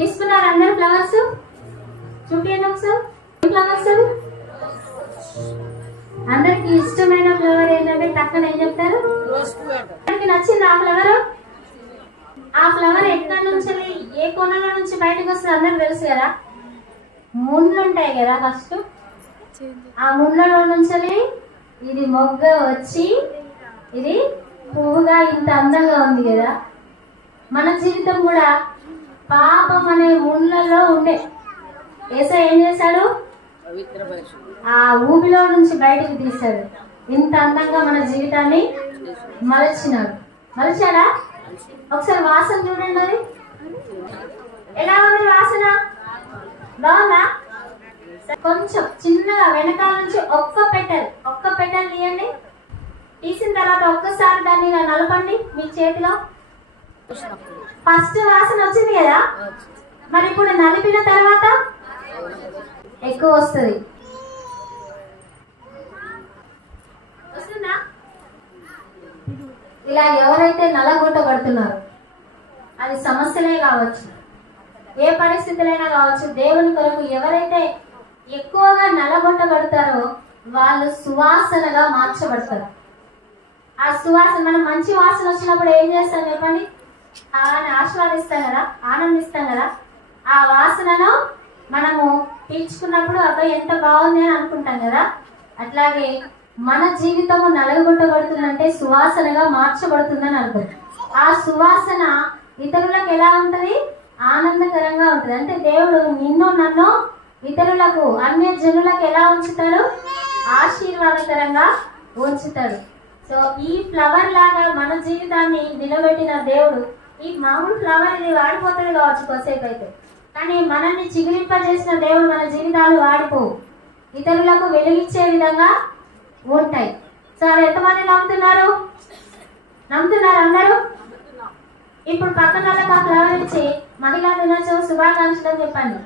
తీసుకున్నారు అందరు ఫ్లవర్స్? చూపించండి ఒకసారి. ఫ్లవర్స్ అందరికి ఇష్టమైన ఫ్లవర్ ఏంటంటే టక్కన ఏం చెప్తారు? నచ్చింది ఆ ఫ్లవర్. ఆ ఫ్లవర్ ఎక్కడి నుంచి, ఏ కోణంలో నుంచి బయటకు వస్తుంది అందరికి తెలుసు కదా. ముళ్ళు ఉంటాయి కదా, ఫస్ట్ ఆ ముళ్ళలో నుంచి ఇది మొగ్గ వచ్చి ఇది పువ్వుగా ఇంత అందంగా ఉంది కదా. మన జీవితం కూడా పాపం అనే ముళ్ళలో ఉండే యేసయ్య ఏం చేశాడు? ఆ ఊబిలో నుంచి బయటకు తీశాడు. ఇంత అందంగా మన జీవితాన్ని మలచినాడు. మలిచాడా? ఒకసారి వాసన చూడండి. అది ఎలా ఉంది వాసన? బాగుందా? కొంచెం చిన్నగా వెనకాల నుంచి ఒక్క పెటల్ తీయండి. తీసిన తర్వాత ఒక్కసారి దాన్ని ఇలా నలపండి మీ చేతిలో. ఫస్ట్ వాసన వచ్చింది కదా, మరి ఇప్పుడు నలిపిన తర్వాత ఎక్కువ వస్తుంది. వస్తుందా? ఇలా ఎవరైతే నలగొట్టబడుతున్నారో, అది సమస్యలే కావచ్చు, ఏ పరిస్థితులైనా కావచ్చు, దేవుని కొరకు ఎవరైతే ఎక్కువగా నలగొట్టబడతారో వాళ్ళు సువాసనగా మార్చబడతారు. ఆ సువాసన, మనం మంచి వాసన వచ్చినప్పుడు ఏం చేస్తాం చెప్పండి? ఆస్వాదిస్తాం కదా, ఆనందిస్తాం కదా. ఆ వాసనను మనము పీల్చుకున్నప్పుడు అబ్బాయి ఎంత బాగుంది అని అనుకుంటాం కదా. అట్లాగే మన జీవితము నలగొట్టబడుతుందంటే సువాసనగా మార్చబడుతుందని అర్థం. ఆ సువాసన ఇతరులకు ఎలా ఉంటది? ఆనందకరంగా ఉంటది. అంటే దేవుడు నిన్ను నన్ను ఇతరులకు, అన్య జనులకు ఎలా ఉంచుతాడు? ఆశీర్వాదకరంగా ఉంచుతాడు. సో ఈ ఫ్లవర్ లాగా మన జీవితాన్ని నిలబెట్టిన దేవుడు, ఈ మామూలు ఫ్లవర్ ఇది వాడిపోతుంది కావచ్చు కొద్దిసేపు అయితే, కానీ మనల్ని చిగురింపజేసిన దేవుడు మన జీవితాలు వాడిపోవు, ఇతరులకు వెలుగిచ్చే విధంగా ఉంటాయి. సో అది ఎంతమంది నమ్ముతున్నారు? అందరూ? ఇప్పుడు పక్కన వాళ్ళకి ఆ ఫ్లవర్ ఇచ్చి మహిళా దినోత్సవం శుభాకాంక్షలు చెప్పండి.